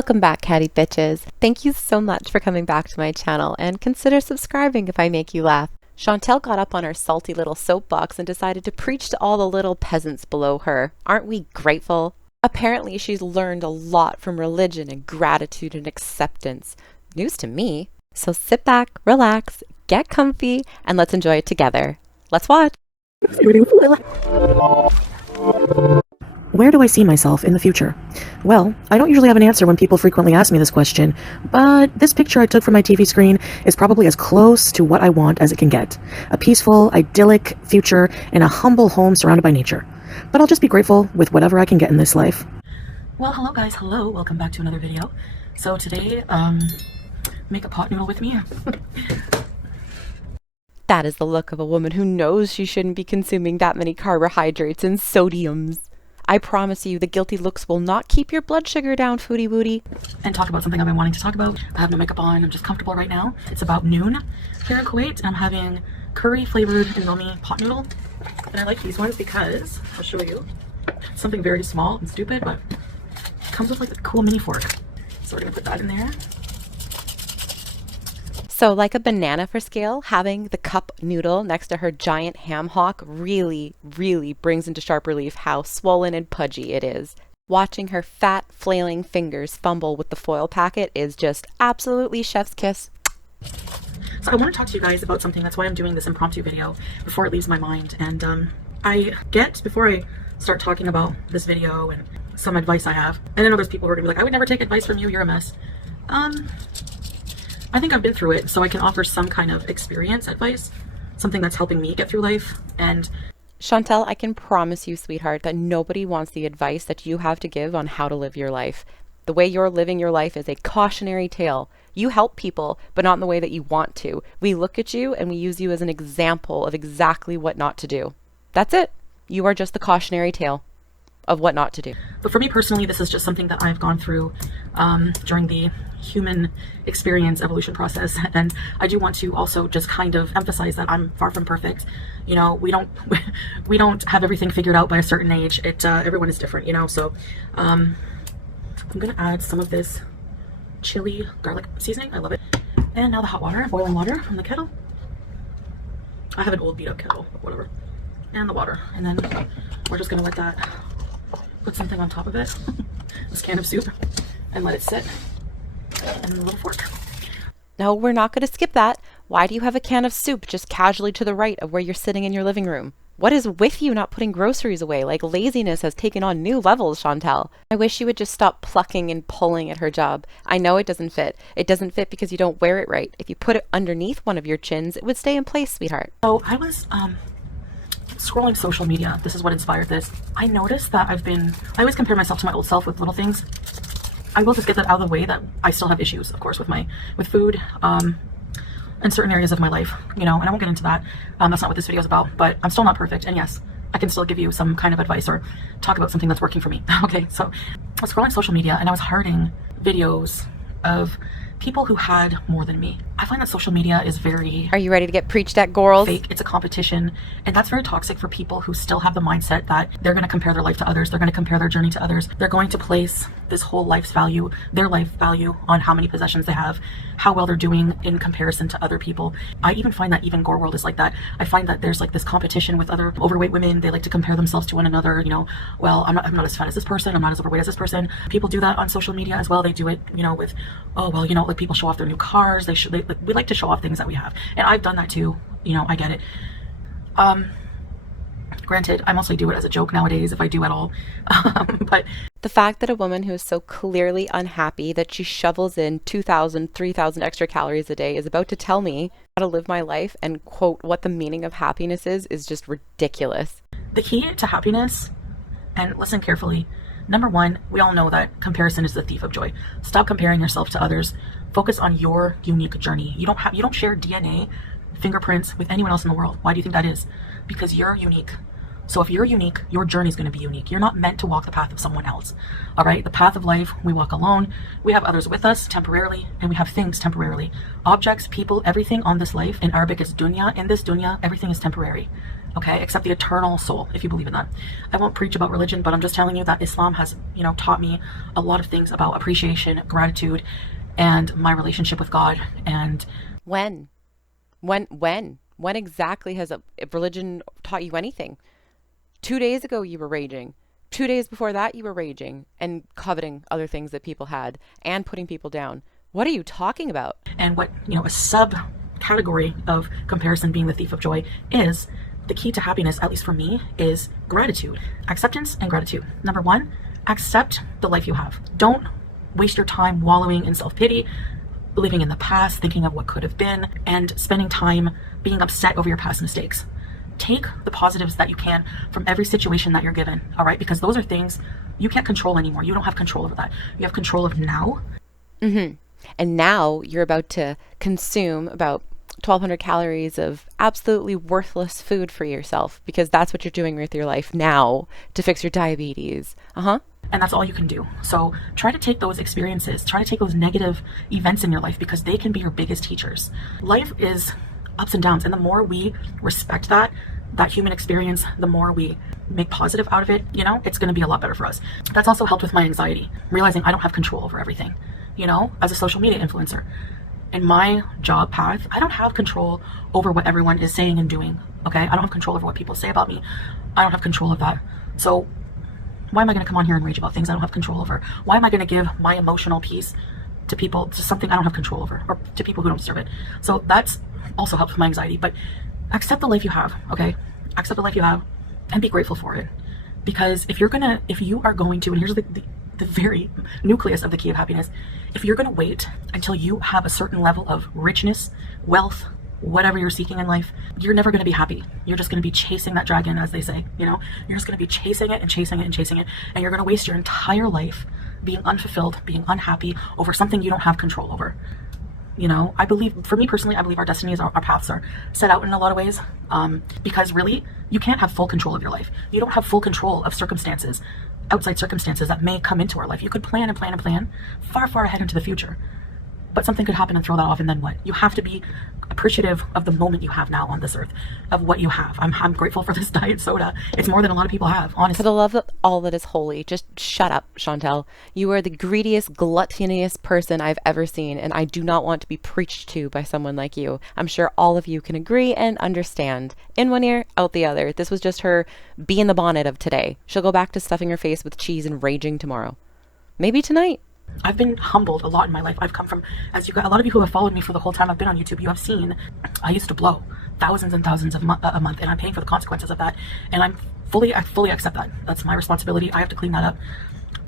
Welcome back, Catty bitches. Thank you so much for coming back to my channel, and consider subscribing if I make you laugh. Chantal got up on her salty little soapbox and decided to preach to all the little peasants below her. Aren't we grateful? Apparently she's learned a lot from religion and gratitude and acceptance. News to me. So sit back, relax, get comfy, and let's enjoy it together. Let's watch. Where do I see myself in the future? Well, I don't usually have an answer when people frequently ask me this question, but this picture I took from my TV screen is probably as close to what I want as it can get. A peaceful, idyllic future in a humble home surrounded by nature. But I'll just be grateful with whatever I can get in this life. Well, hello guys, hello, welcome back to another video. So today, make a pot noodle with me. That is the look of a woman who knows she shouldn't be consuming that many carbohydrates and sodiums. I promise you, the guilty looks will not keep your blood sugar down, foodie woody. And talk about something I've been wanting to talk about. I have no makeup on, I'm just comfortable right now. It's about noon here in Kuwait, and I'm having curry flavored indomie pot noodle. And I like these ones because, I'll show you, it's something very small and stupid, but it comes with like a cool mini fork. So we're gonna put that in there. So like a banana for scale, having the cup noodle next to her giant ham hock really brings into sharp relief how swollen and pudgy it is. Watching her fat, flailing fingers fumble with the foil packet is just absolutely chef's kiss. So I want to talk to you guys about something. That's why I'm doing this impromptu video before it leaves my mind. And before I start talking about this video and some advice I have, and I know there's people who are gonna be like, I would never take advice from you, you're a mess. I think I've been through it, so I can offer some kind of experience advice, something that's helping me get through life. And Chantal, I can promise you, sweetheart, that nobody wants the advice that you have to give on how to live your life. The way you're living your life is a cautionary tale. You help people, but not in the way that you want to. We look at you and we use you as an example of exactly what not to do. That's it. You are just the cautionary tale of what not to do. But for me personally, this is just something that I've gone through during the human experience evolution process, and I do want to also just kind of emphasize that I'm far from perfect. You know, we don't have everything figured out by a certain age. Everyone is different, you know. So I'm gonna add some of this chili garlic seasoning. I love it. And now the hot water, boiling water from the kettle. I have an old beat up kettle, but whatever. And the water, and then we're just gonna let that, put something on top of it, this can of soup, and let it sit, and a little fork. No, we're not going to skip that. Why do you have a can of soup just casually to the right of where you're sitting in your living room? What is with you not putting groceries away? Like, laziness has taken on new levels, Chantal. I wish you would just stop plucking and pulling at her job. I know it doesn't fit. It doesn't fit because you don't wear it right. If you put it underneath one of your chins, it would stay in place, sweetheart. So I was scrolling social media. This is what inspired this. I noticed that I always compare myself to my old self with little things. I will just get that out of the way that I still have issues, of course, with food, in certain areas of my life, you know, and I won't get into that. That's not what this video is about, but I'm still not perfect. And yes, I can still give you some kind of advice or talk about something that's working for me. Okay, so I was scrolling social media and I was hearing videos of people who had more than me. I find that social media is very... Are you ready to get preached at, girls? Fake. It's a competition, and that's very toxic for people who still have the mindset that they're going to compare their life to others. They're going to compare their journey to others. They're going to place this whole life's value, their life value, on how many possessions they have, how well they're doing in comparison to other people. I even find that even gorlworld is like that. I find that there's like this competition with other overweight women. They like to compare themselves to one another. You know, well, I'm not as fat as this person. I'm not as overweight as this person. People do that on social media as well. They do it, you know, with, oh, well, you know, like people show off their new cars. We like to show off things that we have, and I've done that too, you know. I get it. Granted, I mostly do it as a joke nowadays, if I do at all. But the fact that a woman who is so clearly unhappy that she shovels in 2,000, 3,000 extra calories a day is about to tell me how to live my life and quote what the meaning of happiness is just ridiculous. The key to happiness, and listen carefully, number one, we all know that comparison is the thief of joy. Stop comparing yourself to others. Focus on your unique journey. You don't share DNA, fingerprints with anyone else in the world. Why do you think that is? Because you're unique. So if you're unique, your journey is going to be unique. You're not meant to walk the path of someone else. All right? The path of life, we walk alone. We have others with us temporarily, and we have things temporarily. Objects, people, everything on this life. In Arabic, it's dunya. In this dunya, everything is temporary. okay, except the eternal soul, if you believe in that. I won't preach about religion, but I'm just telling you that Islam has, taught me a lot of things about appreciation, gratitude, and my relationship with God. And When? When exactly has a religion taught you anything? 2 days ago, you were raging. 2 days before that, you were raging and coveting other things that people had and putting people down. What are you talking about? and what, a subcategory of comparison being the thief of joy is, the key to happiness, at least for me, is gratitude, acceptance, and gratitude. Number one, accept the life you have. Don't waste your time wallowing in self-pity, living in the past, thinking of what could have been, and spending time being upset over your past mistakes. Take the positives that you can from every situation that you're given, all right? Because those are things you can't control anymore. You don't have control over that. You have control of now. And now you're about to consume about 1,200 calories of absolutely worthless food for yourself, because that's what you're doing with your life now to fix your diabetes. And that's all you can do. So try to take those experiences, try to take those negative events in your life, because they can be your biggest teachers. Life is ups and downs, and the more we respect that human experience, the more we make positive out of it, it's going to be a lot better for us. That's also helped with my anxiety, realizing I don't have control over everything. As a social media influencer, in my job path, I don't have control over what everyone is saying and doing, okay? I don't have control over what people say about me. I don't have control of that. So why am I going to come on here and rage about things I don't have control over? Why am I going to give my emotional piece to people, to something I don't have control over, or to people who don't deserve it? So that's also helped with my anxiety. But accept the life you have, okay? Accept the life you have and be grateful for it. Because if you are going to, and here's the very nucleus of the key of happiness, if you're going to wait until you have a certain level of richness, wealth, whatever you're seeking in life, you're never going to be happy. You're just going to be chasing that dragon, as they say. You're just going to be chasing it and chasing it and chasing it, and you're going to waste your entire life being unfulfilled, being unhappy over something you don't have control over. I believe, for me personally, I believe our destinies, our paths are set out in a lot of ways, because really, you can't have full control of your life. You don't have full control of circumstances, outside circumstances that may come into our life. You could plan and plan and plan far, far ahead into the future, but something could happen and throw that off, and then what? You have to be appreciative of the moment you have now on this earth, of what you have. I'm grateful for this diet soda. It's more than a lot of people have, honestly. For the love of all that is holy, just shut up, Chantal. You are the greediest, gluttonous person I've ever seen, and I do not want to be preached to by someone like you. I'm sure all of you can agree and understand. In one ear, out the other. This was just her bee in the bonnet of today. She'll go back to stuffing her face with cheese and raging tomorrow. Maybe tonight. I've been humbled a lot in my life. I've come from, a lot of you who have followed me for the whole time I've been on YouTube, you have seen I used to blow thousands and thousands a month, and I'm paying for the consequences of that. And I fully accept that. That's my responsibility. I have to clean that up.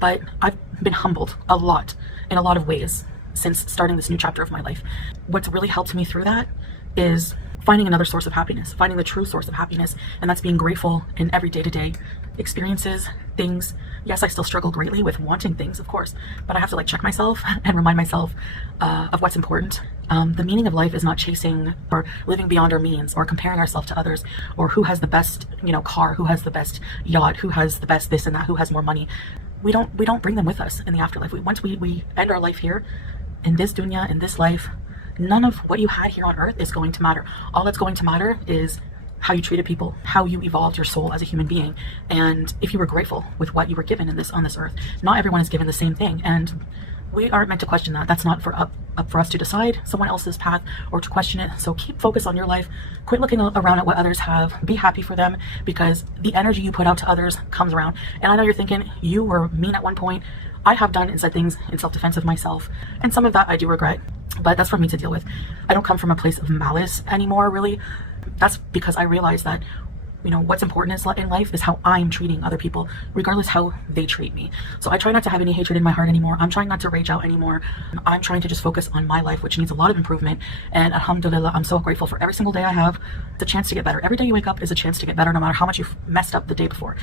But I've been humbled a lot in a lot of ways since starting this new chapter of my life. What's really helped me through that is finding another source of happiness, finding the true source of happiness, and that's being grateful in every day-to-day experiences, things. Yes, I still struggle greatly with wanting things, of course, but I have to check myself and remind myself of what's important. The meaning of life is not chasing or living beyond our means or comparing ourselves to others, or who has the best, car, who has the best yacht, who has the best this and that, who has more money. We don't bring them with us in the afterlife. Once we end our life here, in this dunya, in this life, none of what you had here on earth is going to matter. All that's going to matter is how you treated people, how you evolved your soul as a human being, and if you were grateful with what you were given on this earth. Not everyone is given the same thing, and we aren't meant to question that. That's not up for us to decide someone else's path or to question it. So keep focus on your life. Quit looking around at what others have. Be happy for them, because the energy you put out to others comes around. And I know you're thinking, you were mean at one point. I have done and said things in self-defense of myself, and some of that I do regret, but that's for me to deal with. I don't come from a place of malice anymore, really. That's because I realize that, what's important in life is how I'm treating other people, regardless how they treat me. So I try not to have any hatred in my heart anymore. I'm trying not to rage out anymore. I'm trying to just focus on my life, which needs a lot of improvement. And alhamdulillah, I'm so grateful for every single day I have. It's a chance to get better. Every day you wake up is a chance to get better, no matter how much you've messed up the day before.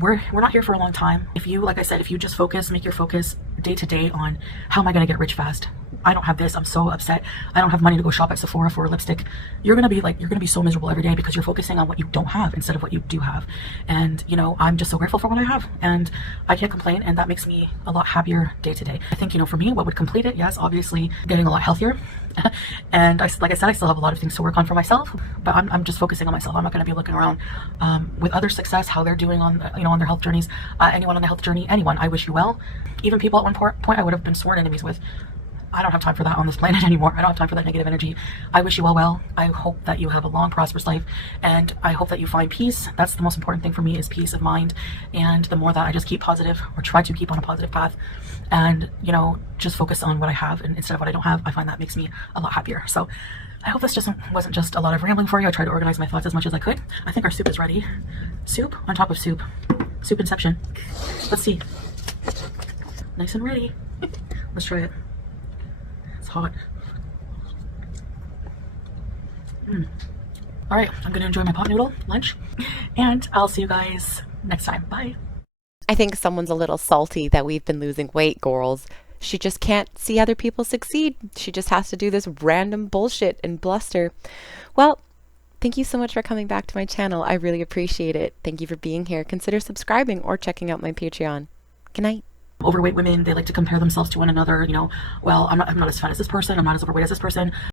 We're not here for a long time. If you, like I said, if you just focus, make your focus day to day on how am I going to get rich fast. I don't have this. I'm so upset. I don't have money to go shop at Sephora for lipstick. You're going to be so miserable every day because you're focusing on what you don't have instead of what you do have. And, you know, I'm just so grateful for what I have and I can't complain. And that makes me a lot happier day to day. I think, you know, for me, what would complete it? Yes, obviously getting a lot healthier. And like I said, I still have a lot of things to work on for myself, but I'm just focusing on myself. I'm not going to be looking around with other success, how they're doing on, you know, on their health journeys. Anyone on the health journey, anyone, I wish you well. Even people at one point I would have been sworn enemies with. I don't have time for that on this planet anymore. I don't have time for that negative energy. I wish you all well. I hope that you have a long, prosperous life, and I hope that you find peace. That's the most important thing for me, is peace of mind. And the more that I just keep positive, or try to keep on a positive path, and, you know, just focus on what I have and instead of what I don't have, I find that makes me a lot happier. So I hope this just wasn't just a lot of rambling for you. I tried to organize my thoughts as much as I could. I think our soup is ready. Soup on top of soup. Soup inception. Let's see. Nice and ready. Let's try it. Hot. All right, I'm gonna enjoy my pot noodle lunch, and I'll see you guys next time. Bye. I think someone's a little salty that we've been losing weight, girls. She just can't see other people succeed. She just has to do this random bullshit and bluster. Well, thank you so much for coming back to my channel. I really appreciate it. Thank you for being here. Consider subscribing or checking out my Patreon. Good night. Overweight women, they like to compare themselves to one another. You know, well, I'm not as fat as this person. I'm not as overweight as this person.